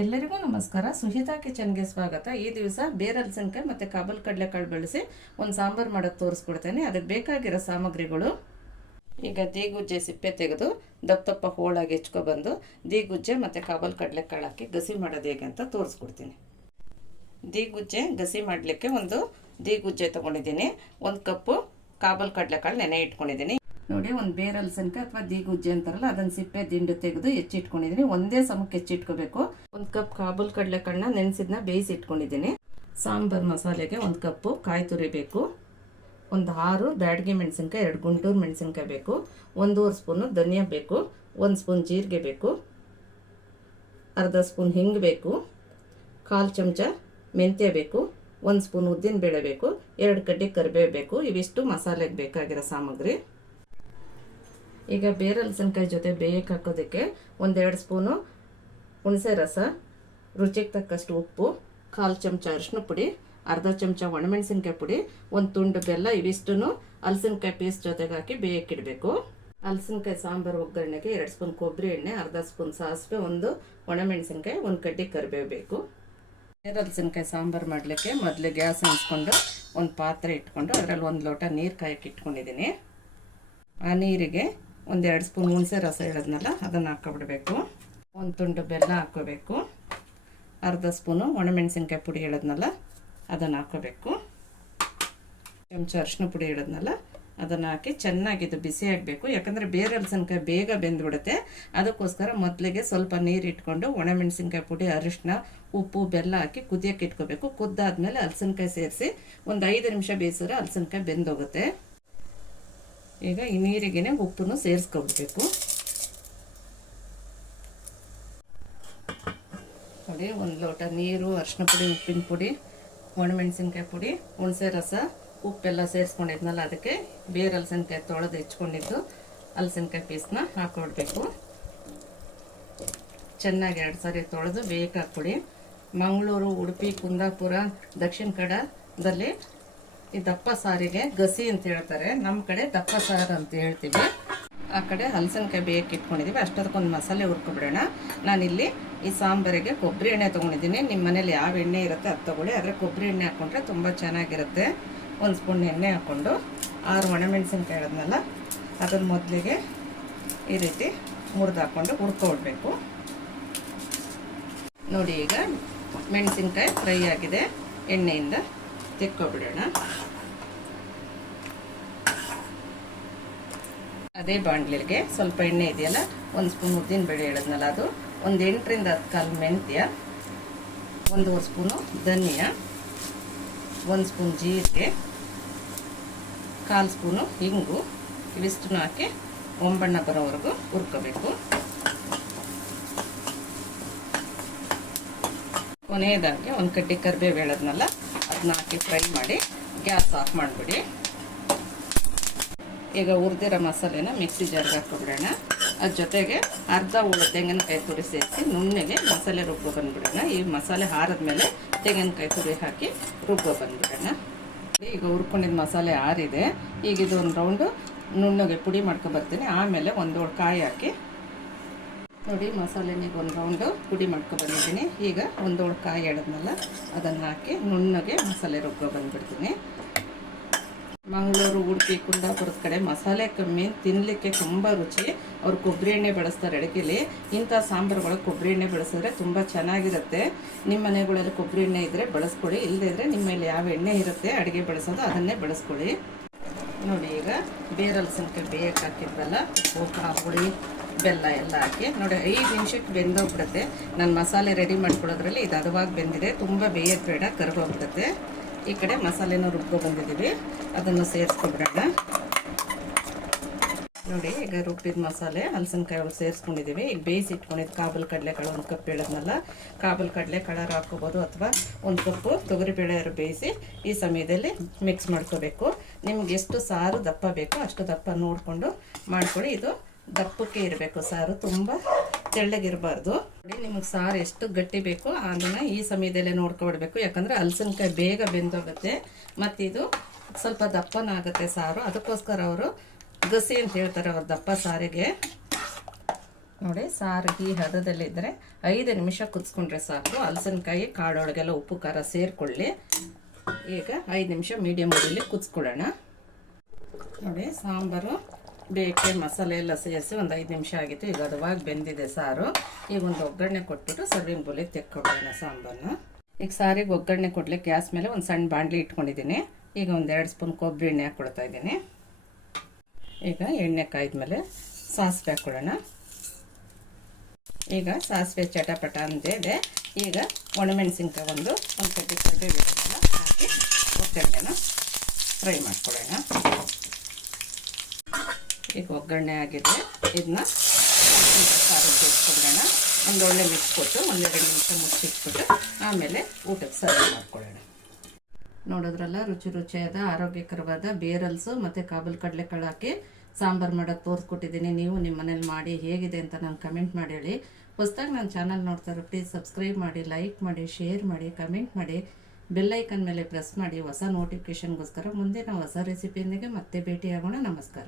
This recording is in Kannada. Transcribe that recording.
ಎಲ್ಲರಿಗೂ ನಮಸ್ಕಾರ. ಸುಹಿತಾ ಕಿಚನ್ಗೆ ಸ್ವಾಗತ. ಈ ದಿವಸ ಬೇರಲ್ಸನ್ಕಾಯಿ ಮತ್ತು ಕಾಬಲ್ ಕಡಲೆಕಾಳು ಬಳಸಿ ಒಂದು ಸಾಂಬಾರು ಮಾಡೋದು ತೋರಿಸ್ಕೊಡ್ತೇನೆ. ಅದಕ್ಕೆ ಬೇಕಾಗಿರೋ ಸಾಮಗ್ರಿಗಳು. ಈಗ ದೀಗುಜ್ಜೆ ಸಿಪ್ಪೆ ತೆಗೆದು ದಪ್ಪ ದಪ್ಪ ಹೋಳಾಗಿ ಹೆಚ್ಕೊಬಂದು ದೀಗುಜ್ಜೆ ಮತ್ತು ಕಾಬಲ್ ಕಡಲೆಕಾಳು ಹಾಕಿ ಗಸಿ ಮಾಡೋದು ಹೇಗೆ ಅಂತ ತೋರಿಸ್ಕೊಡ್ತೀನಿ. ದೀಗುಜ್ಜೆ ಗಸಿ ಮಾಡಲಿಕ್ಕೆ ಒಂದು ದೀಗುಜ್ಜೆ ತೊಗೊಂಡಿದ್ದೀನಿ. ಒಂದು ಕಪ್ಪು ಕಾಬಲ್ ಕಡಲೆಕಾಳು ನೆನೆ ಇಟ್ಕೊಂಡಿದ್ದೀನಿ. ನೋಡಿ, ಒಂದು ಬೇರಲ್ ಸನ್ಕ ಅಥವಾ ದೀಗುಜ್ಜೆ ಅಂತಾರಲ್ಲ ಅದನ್ನ ಸಿಪ್ಪೆ ದಿಂಡು ತೆಗೆದು ಹೆಚ್ಚಿಟ್ಕೊಂಡಿದ್ದೀನಿ ಒಂದೇ ಸಮಕ್ಕೆ ಹೆಚ್ಚಿಟ್ಕೋಬೇಕು. ಒಂದು ಕಪ್ ಕಾಬೂಲ್ ಕಡಲೆಕಾಳನ್ನ ನೆನೆಸಿದ್ನ ಬೇಯಿಸಿ ಇಟ್ಕೊಂಡಿದ್ದೀನಿ ಸಾಂಬಾರ್ ಮಸಾಲೆಗೆ ಒಂದು ಕಪ್ಪು ಕಾಯಿ ತುರಿ ಬೇಕು. ಒಂದು ಆರು ಬ್ಯಾಡ್ಗೆ ಮೆಣಸಿನ್ಕಾಯಿ, ಎರಡು ಗುಂಟೂರು ಮೆಣಸಿನ್ಕಾಯಿ ಬೇಕು. ಒಂದೂವರೆ ಸ್ಪೂನು ಧನಿಯಾ ಬೇಕು. ಒಂದು ಸ್ಪೂನ್ ಜೀರಿಗೆ ಬೇಕು. ಅರ್ಧ ಸ್ಪೂನ್ ಹಿಂಗೆ ಬೇಕು. ಕಾಲು ಚಮಚ ಮೆಂತ್ಯ ಬೇಕು. ಒಂದು ಸ್ಪೂನ್ ಉದ್ದಿನ ಬೇಳೆ ಬೇಕು. ಎರಡು ಕಡ್ಡಿ ಕರಿಬೇವು ಬೇಕು. ಇವಿಷ್ಟು ಮಸಾಲೆಗೆ ಬೇಕಾಗಿರೋ ಸಾಮಗ್ರಿ. ಈಗ ಬೇರೆ ಹಲಸಿನಕಾಯಿ ಜೊತೆ ಬೇಯಕ್ಕೆ ಹಾಕೋದಕ್ಕೆ ಒಂದೆರಡು ಸ್ಪೂನು ಹುಣಸೆ ರಸ, ರುಚಿಗೆ ತಕ್ಕಷ್ಟು ಉಪ್ಪು, ಕಾಲು ಚಮಚ ಅರಿಶಿನ ಪುಡಿ, ಅರ್ಧ ಚಮಚ ಒಣಮೆಣಸಿನ್ಕಾಯಿ ಪುಡಿ, ಒಂದು ತುಂಡು ಬೆಲ್ಲ ಇವಿಷ್ಟು ಹಲಸಿನಕಾಯಿ ಪೀಸ್ ಜೊತೆಗೆ ಹಾಕಿ ಬೇಯಕ್ಕಿಡಬೇಕು ಹಲಸಿನಕಾಯಿ ಸಾಂಬಾರು ಒಗ್ಗರಣೆಗೆ ಎರಡು ಸ್ಪೂನ್ ಕೊಬ್ಬರಿ ಎಣ್ಣೆ, ಅರ್ಧ ಸ್ಪೂನ್ ಸಾಸಿವೆ, ಒಂದು ಒಣಮೆಣಸಿನ್ಕಾಯಿ, ಒಂದು ಕಡ್ಡಿ ಕರಿಬೇವು ಬೇಕು ಬೇರೆ ಹಲಸಿನಕಾಯಿ ಸಾಂಬಾರು ಮಾಡಲಿಕ್ಕೆ ಮೊದಲು ಗ್ಯಾಸ್ ಹಂಚ್ಕೊಂಡು ಒಂದು ಪಾತ್ರೆ ಇಟ್ಕೊಂಡು ಅದರಲ್ಲಿ ಒಂದು ಲೋಟ ನೀರು ಕಾಯಕ್ಕೆ ಇಟ್ಕೊಂಡಿದ್ದೀನಿ. ಆ ನೀರಿಗೆ ಒಂದೆರಡು ಸ್ಪೂನ್ ಹುಣಸೆ ರಸ ಹೇಳಿದ್ನಲ್ಲ, ಅದನ್ನು ಹಾಕೊಬಿಡ್ಬೇಕು ಒಂದು ತುಂಡು ಬೆಲ್ಲ ಹಾಕ್ಕೋಬೇಕು. ಅರ್ಧ ಸ್ಪೂನು ಒಣಮೆಣಸಿನ್ಕಾಯಿ ಪುಡಿ ಹೇಳಿದ್ನಲ್ಲ, ಅದನ್ನು ಹಾಕ್ಕೋಬೇಕು. ಚಮಚ ಅರಿಶಿನ ಪುಡಿ ಹೇಳಿದ್ನಲ್ಲ, ಅದನ್ನು ಹಾಕಿ ಚೆನ್ನಾಗಿದ್ದು ಬಿಸಿ ಆಗಬೇಕು. ಯಾಕಂದರೆ ಬೇರೆ ಹಲಸಿನಕಾಯಿ ಬೇಗ ಬೆಂದ್ಬಿಡುತ್ತೆ. ಅದಕ್ಕೋಸ್ಕರ ಮೊದಲಿಗೆ ಸ್ವಲ್ಪ ನೀರು ಇಟ್ಕೊಂಡು ಒಣಮೆಣಸಿನ್ಕಾಯಿ ಪುಡಿ, ಅರಿಶಿನ, ಉಪ್ಪು, ಬೆಲ್ಲ ಹಾಕಿ ಕುದಿಯೋಕೆ ಇಟ್ಕೋಬೇಕು. ಕುದ್ದಾದ್ಮೇಲೆ ಹಲಸಿನಕಾಯಿ ಸೇರಿಸಿ ಒಂದು ಐದು ನಿಮಿಷ ಬೇಯಿಸಿದ್ರೆ ಹಲಸಿನಕಾಯಿ ಬೆಂದೋಗುತ್ತೆ. ಈಗ ಈ ನೀರಿಗೆ ಉಪ್ಪನ್ನು ಸೇರಿಸ್ಕೊಬಿಡ್ಬೇಕು ನೋಡಿ, ಒಂದು ಲೋಟ ನೀರು ಅರಿಶಿನ ಪುಡಿ, ಉಪ್ಪಿನ ಪುಡಿ, ಒಣಮೆಣಸಿನ್ಕಾಯಿ ಪುಡಿ, ಹುಣಸೆ ರಸ, ಉಪ್ಪೆಲ್ಲ ಸೇರಿಸ್ಕೊಂಡಿದ್ನಲ್ಲ, ಅದಕ್ಕೆ ಬೇರೆ ಹಲಸಿನಕಾಯಿ ತೊಳೆದು ಹೆಚ್ಕೊಂಡಿದ್ದು ಹಲಸಿನಕಾಯಿ ಪೀಸ್ನ ಹಾಕೊಡ್ಬೇಕು. ಚೆನ್ನಾಗಿ ಎರಡು ಸಾರಿ ತೊಳೆದು ಬೇಕಾಕ್ಬಿಡಿ ಮಂಗಳೂರು, ಉಡುಪಿ, ಕುಂದಾಪುರ, ದಕ್ಷಿಣ ಕನ್ನಡದಲ್ಲಿ ಈ ದಪ್ಪ ಸಾರಿಗೆ ಗಸಿ ಅಂತ ಹೇಳ್ತಾರೆ. ನಮ್ಮ ಕಡೆ ದಪ್ಪ ಸಾರು ಅಂತ ಹೇಳ್ತೀವಿ. ಆ ಕಡೆ ಹಲಸಿನಕಾಯಿ ಬೇಯಕ್ಕೆ ಇಟ್ಕೊಂಡಿದ್ದೀವಿ ಅಷ್ಟೊತ್ತಕ್ಕೊಂದು ಮಸಾಲೆ ಹುರ್ಕೊಬಿಡೋಣ. ನಾನಿಲ್ಲಿ ಈ ಸಾಂಬಾರಿಗೆ ಕೊಬ್ಬರಿ ಎಣ್ಣೆ ತೊಗೊಂಡಿದ್ದೀನಿ. ನಿಮ್ಮ ಮನೇಲಿ ಯಾವ ಎಣ್ಣೆ ಇರುತ್ತೆ ಅದು ತೊಗೊಳ್ಳಿ. ಆದರೆ ಕೊಬ್ಬರಿ ಎಣ್ಣೆ ಹಾಕ್ಕೊಂಡ್ರೆ ತುಂಬ ಚೆನ್ನಾಗಿರುತ್ತೆ. ಒಂದು ಸ್ಪೂನ್ ಎಣ್ಣೆ ಹಾಕ್ಕೊಂಡು ಆರು ಒಣಮೆಣಸಿನ್ಕಾಯಿ ಹೇಳಿದ್ನಲ್ಲ ಅದನ್ನು ಮೊದಲಿಗೆ ಈ ರೀತಿ ಮುರಿದು ಹಾಕ್ಕೊಂಡು ನೋಡಿ ಈಗ ಮೆಣಸಿನ್ಕಾಯಿ ಫ್ರೈ ಆಗಿದೆ ಎಣ್ಣೆಯಿಂದ. ತೆಕ್ಕೊಬಿಡೋಣ. ಅದೇ ಬಾಂಡ್ಲಿಗೆ ಸ್ವಲ್ಪ ಎಣ್ಣೆ ಇದೆಯಲ್ಲ, ಒಂದು ಸ್ಪೂನ್ ಉದ್ದಿನ ಬೇಳೆ ಹೇಳದ್ನಲ್ಲ ಅದು, ಒಂದು ಎಂಟರಿಂದ ಹತ್ತು ಕಾಲು ಮೆಂತ್ಯ, ಒಂದೂವರೆ ಸ್ಪೂನು ಧನಿಯಾ, ಒಂದು ಸ್ಪೂನ್ ಜೀರಿಗೆ, ಕಾಲು ಸ್ಪೂನು ಇಂಗು, ಇವಿಷ್ಟನ್ನು ಹಾಕಿ ಒಂಬಣ್ಣ ಬರೋವರೆಗೂ ಹುರ್ಕೋಬೇಕು. ಕೊನೆಯದಾಗಿ ಒಂದು ಕಡ್ಡಿ ಕರಿಬೇವು ಹೇಳದ್ನಲ್ಲ ಅದನ್ನ ಹಾಕಿ ಫ್ರೈ ಮಾಡಿ ಗ್ಯಾಸ್ ಆಫ್ ಮಾಡಿಬಿಡಿ. ಈಗ ಹುರಿದಿರೋ ಮಸಾಲೆನ ಮಿಕ್ಸಿ ಜಾರ್ಗೆ ಹಾಕಿಬಿಡೋಣ. ಅದ್ರ ಜೊತೆಗೆ ಅರ್ಧ ಉಳ್ಳ ತೆಂಗಿನಕಾಯಿ ತುರಿ ಸೇರಿಸಿ ನುಣ್ಣಗೆ ಮಸಾಲೆ ರುಬ್ಬ ಬಂದ್ಬಿಡೋಣ. ಈ ಮಸಾಲೆ ಮೇಲೆ ತೆಂಗಿನಕಾಯಿ ತುರಿ ಹಾಕಿ ರುಬ್ಬ ಬಂದ್ಬಿಡೋಣ. ಈಗ ಹುರ್ಕೊಂಡಿದ್ದ ಮಸಾಲೆ ಆರಿದೆ ಈಗ ಇದೊಂದು ರೌಂಡು ನುಣ್ಣಗೆ ಪುಡಿ ಮಾಡ್ಕೊಬರ್ತೀನಿ ಆಮೇಲೆ ಒಂದು ಕಾಯಿ ಹಾಕಿ ನೋಡಿ ಮಸಾಲೆನಿಗೆ ಒಂದು ರೌಂಡು ಪುಡಿ ಮಾಡ್ಕೊ ಬಂದಿದ್ದೀನಿ. ಈಗ ಒಂದು ಕಾಯಿ ಎಡದ್ನಲ್ಲ ಅದನ್ನು ಹಾಕಿ ನುಣ್ಣಗೆ ಮಸಾಲೆ ರುಬ್ಬೋ ಬಂದ್ಬಿಡ್ತೀನಿ. ಮಂಗಳೂರು, ಉಡುಪಿ, ಕುಂದಾಪುರದ ಕಡೆ ಮಸಾಲೆ ಕಮ್ಮಿ ತಿನ್ನಲಿಕ್ಕೆ ತುಂಬ ರುಚಿ. ಅವ್ರು ಕೊಬ್ಬರಿ ಎಣ್ಣೆ ಬಳಸ್ತಾರೆ ಅಡುಗೆಲಿ. ಇಂಥ ಸಾಂಬಾರುಗಳು ಕೊಬ್ಬರಿ ಎಣ್ಣೆ ಬಳಸಿದ್ರೆ ತುಂಬ ಚೆನ್ನಾಗಿರುತ್ತೆ. ನಿಮ್ಮ ಮನೆಗಳಲ್ಲಿ ಕೊಬ್ಬರಿ ಎಣ್ಣೆ ಇದ್ದರೆ ಬಳಸ್ಕೊಳ್ಳಿ ಇಲ್ಲದೇ ಇದ್ದರೆ ನಿಮ್ಮ ಮೇಲೆ ಯಾವ ಎಣ್ಣೆ ಇರುತ್ತೆ ಅಡುಗೆ ಬಳಸೋದು ಅದನ್ನೇ ಬಳಸ್ಕೊಳ್ಳಿ. ನೋಡಿ ಈಗ ಬೇರೆ ಹಲಸಿನಕಾಯಿ ಬೇಯಕ್ಕೆ ಹಾಕಿದ್ವಲ್ಲ ಉಪ್ಪು ಹುಳಿ ಬೆಲ್ಲ ಎಲ್ಲ ಹಾಕಿ, ನೋಡಿ ಐದು ನಿಮಿಷಕ್ಕೆ ಬೆಂದೋಗ್ಬಿಡುತ್ತೆ. ನಾನು ಮಸಾಲೆ ರೆಡಿ ಮಾಡ್ಕೊಳ್ಳೋದ್ರಲ್ಲಿ ಇದು ಹದವಾಗಿ ಬೆಂದಿದೆ, ತುಂಬ ಬೇಯೋದು ಬೇಡ ಕರ್ಗೋಗ್ಬಿಡುತ್ತೆ ಈ ಕಡೆ ಮಸಾಲೆನೂ ರುಬ್ಕೊ ಬಂದಿದ್ದೀವಿ. ಅದನ್ನು ಸೇರಿಸ್ಕೊಬಿಡೋಣ ನೋಡಿ, ಈಗ ರುಬ್ಬಿದ ಮಸಾಲೆ, ಹಲಸಿನಕಾಯಿ ಒಂದು ಸೇರಿಸ್ಕೊಂಡಿದ್ದೀವಿ. ಈಗ ಬೇಯಿಸಿಟ್ಕೊಂಡಿದ್ದು ಕಾಬಲ್ ಕಡಲೆಕಾಳು ಒಂದು ಕಪ್ ಹೇಳೋದ್ನಲ್ಲ ಕಾಬಲ್ ಕಡಲೆ ಕಳರ್ ಹಾಕ್ಕೋಬೋದು ಅಥವಾ ಒಂದು ಕಪ್ಪು ತೊಗರಿಬೇಳೆ ಬೇಯಿಸಿ ಈ ಸಮಯದಲ್ಲಿ ಮಿಕ್ಸ್ ಮಾಡ್ಕೋಬೇಕು. ನಿಮ್ಗೆ ಎಷ್ಟು ಸಾರು ದಪ್ಪ ಬೇಕೋ ಅಷ್ಟು ದಪ್ಪ ನೋಡಿಕೊಂಡು ಮಾಡ್ಕೊಳ್ಳಿ. ಇದು ದಪ್ಪಕ್ಕೆ ಇರಬೇಕು. ಸಾರು ತುಂಬ ತೆಳ್ಳಗಿರಬಾರ್ದು. ನೋಡಿ, ನಿಮಗೆ ಸಾರು ಎಷ್ಟು ಗಟ್ಟಿ ಬೇಕೋ ಅದನ್ನು ಈ ಸಮಯದಲ್ಲೇ ನೋಡ್ಕೊಬಿಡ್ಬೇಕು. ಯಾಕಂದರೆ ಹಲಸಿನಕಾಯಿ ಬೇಗ ಬೆಂದೋಗುತ್ತೆ. ಮತ್ತಿದು ಇದು ಸ್ವಲ್ಪ ದಪ್ಪನ ಆಗುತ್ತೆ ಸಾರು. ಅದಕ್ಕೋಸ್ಕರ ಅವರು ಗಸಿ ಅಂತ ಹೇಳ್ತಾರೆ ಅವ್ರ ದಪ್ಪ ಸಾರಿಗೆ. ನೋಡಿ, ಸಾರು ಈ ಹದದಲ್ಲಿದ್ದರೆ ಐದು ನಿಮಿಷ ಕುದಿಸ್ಕೊಂಡ್ರೆ ಸಾಕು. ಹಲಸಿನಕಾಯಿ ಕಾಳೊಳಗೆಲ್ಲ ಉಪ್ಪು, ಖಾರ ಸೇರಿಕೊಳ್ಳಿ. ಈಗ ಐದು ನಿಮಿಷ ಮೀಡಿಯಮ್ ಉರಿಲಿ ಕುದಿಸ್ಕೊಳ್ಳೋಣ ನೋಡಿ, ಸಾಂಬಾರು ಬೇಕೆ ಮಸಾಲೆ ಎಲ್ಲ ಸೇರಿಸಿ ಒಂದು ಐದು ನಿಮಿಷ ಆಗಿತ್ತು. ಈಗ ಅದವಾಗಿ ಬೆಂದಿದೆ ಸಾರು. ಈಗ ಒಂದು ಒಗ್ಗರಣೆ ಕೊಟ್ಬಿಟ್ಟು ಸರ್ವಿಂಗ್ ಬೋಲಿಗೆ ತೆಕ್ಕೊಡೋಣ ಸಾಂಬಾರನ್ನ ಈಗ ಸಾರಿಗೆ ಒಗ್ಗರಣೆ ಕೊಡ್ಲಿಕ್ಕೆ ಗ್ಯಾಸ್ ಮೇಲೆ ಒಂದು ಸಣ್ಣ ಬಾಂಡ್ಲಿ ಇಟ್ಕೊಂಡಿದ್ದೀನಿ. ಈಗ ಒಂದು ಎರಡು ಸ್ಪೂನ್ ಕೊಬ್ಬರಿ ಎಣ್ಣೆ ಹಾಕ್ಕೊಳ್ತಾ ಇದ್ದೀನಿ. ಈಗ ಎಣ್ಣೆ ಕಾಯ್ದ್ಮೇಲೆ ಸಾಸಿವೆ ಹಾಕ್ಕೊಳ್ಳೋಣ ಈಗ ಸಾಸಿವೆ ಚಟಪಟ ಇದೆ. ಈಗ ಒಣಮೆಣಸಿನ್ಕಾಯಿ ಒಂದು ಒಂದು ಕಡ್ಡಿ ಕಡ್ಡಿ ಹಾಕಿ ಒಗ್ಗರಣೆನ ಫ್ರೈ ಮಾಡ್ಕೊಳ್ಳೋಣ ಈಗ ಒಗ್ಗರಣೆ ಆಗಿದೆ. ಇದನ್ನ ಸಾರು ಬೇಯಿಸ್ಕೊಂಡೋಣ ಒಂದು ಒಳ್ಳೆ ಮಿಕ್ಸ್ ಕೊಟ್ಟು ಒಂದೆರಡು ನಿಮಿಷ ಮುಚ್ಚಿಟ್ಬಿಟ್ಟು ಆಮೇಲೆ ಊಟಕ್ಕೆ ಸರ್ವ್ ಮಾಡ್ಕೊಳ್ಳೋಣ. ನೋಡೋದ್ರಲ್ಲ ರುಚಿ ರುಚಿಯಾದ, ಆರೋಗ್ಯಕರವಾದ ಬೇರಲ್ಸು ಮತ್ತು ಕಾಬಲ್ ಕಡಲೆಕಾಳು ಹಾಕಿ ಸಾಂಬಾರು ಮಾಡೋಕ್ಕೆ ತೋರಿಸ್ಕೊಟ್ಟಿದ್ದೀನಿ. ನೀವು ನಿಮ್ಮ ಮನೇಲಿ ಮಾಡಿ ಹೇಗಿದೆ ಅಂತ ನಾನು ಕಮೆಂಟ್ ಮಾಡಿ ಹೇಳಿ. ಹೊಸ್ದಾಗಿ ನನ್ನ ಚಾನಲ್ ನೋಡ್ತಾರೆ ಪ್ಲೀಸ್ ಸಬ್ಸ್ಕ್ರೈಬ್ ಮಾಡಿ ಲೈಕ್ ಮಾಡಿ ಶೇರ್ ಮಾಡಿ ಕಮೆಂಟ್ ಮಾಡಿ. ಬೆಲ್ಲೈಕನ್ ಮೇಲೆ ಪ್ರೆಸ್ ಮಾಡಿ. ಹೊಸ ನೋಟಿಫಿಕೇಷನ್ಗೋಸ್ಕರ ಮುಂದೆ ನಾವು ಹೊಸ ರೆಸಿಪಿಯೊಂದಿಗೆ ಮತ್ತೆ ಭೇಟಿಯಾಗೋಣ. ನಮಸ್ಕಾರ.